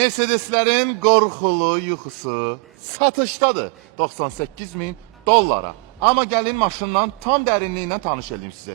Mercedeslərin qorxulu yuxusu satışdadır 98.000 dollara. Amma gəlin maşından tam dərinliyindən tanış edeyim sizi.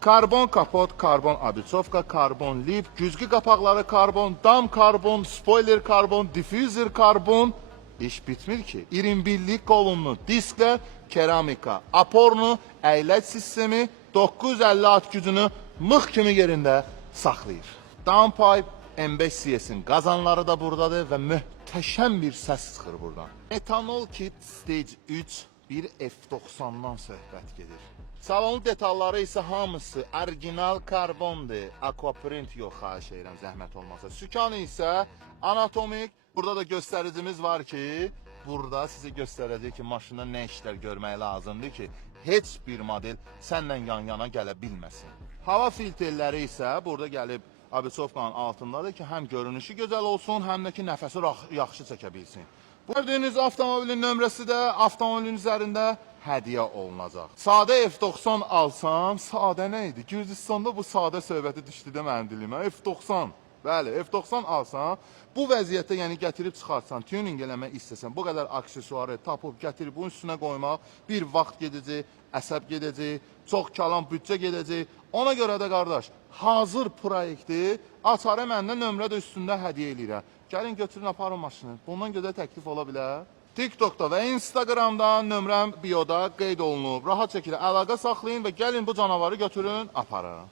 Karbon kapot, karbon abitsovka, karbon lip, güzgü qapaqları karbon, dam karbon, spoiler karbon, diffuser karbon. İş bitmir ki. 21'lik kolonlu disklər, keramika, apornu, əyləc sistemi 950 at gücünü mıx kimi yerində saxlayır. Downpipe, M5 CS-in qazanları da buradadır və möhtəşəm bir səs çıxır buradan. Etanol kit stage 3 bir F90'dan söhbət gedir. Salon detalları isə hamısı orijinal karbondur. Aquaprint yox, xahiş edirəm, zəhmət olmasa. Sükanı isə anatomik. Burada da göstəricimiz var ki, burada sizə göstərəcək ki, maşında nə işlər görmək lazımdır ki, heç bir model səndən yan-yana gələ bilməsin. Hava filtrləri isə burada gəlib abitsovkanın altındadır ki, həm görünüşü gözəl olsun, həm də ki, nəfəsi yaxşı çəkə bilsin. Gördüyünüz avtomobilin nömrəsi də avtomobilin üzərində hədiyyə olunacaq. Sadə F90 alsam, sadə nə idi? Gürcüstanda bu sadə söhbəti düşdü də mənim dilimə. F90, bəli, F90 alsam, bu vəziyyətdə yəni gətirib çıxartsan, tuning eləmək istəsən, bu qədər aksesuarı tapıb gətirib bunun üstünə qoymaq, bir vaxt gedəcək, əsəb gedəcək, çox kalan büdcə gedəcək. Ona görə də qardaş, hazır proyekti açarı məndən nömrə də üstündə hədiyyə eləyirəm. Gəlin götürün aparın maşını. Bundan gözəl təklif ola bilər. TikTokda və Instagramda nömrəm bioda qeyd olunub. Rahat şəkildə əlaqə saxlayın və gəlin bu canavarı götürün, aparın.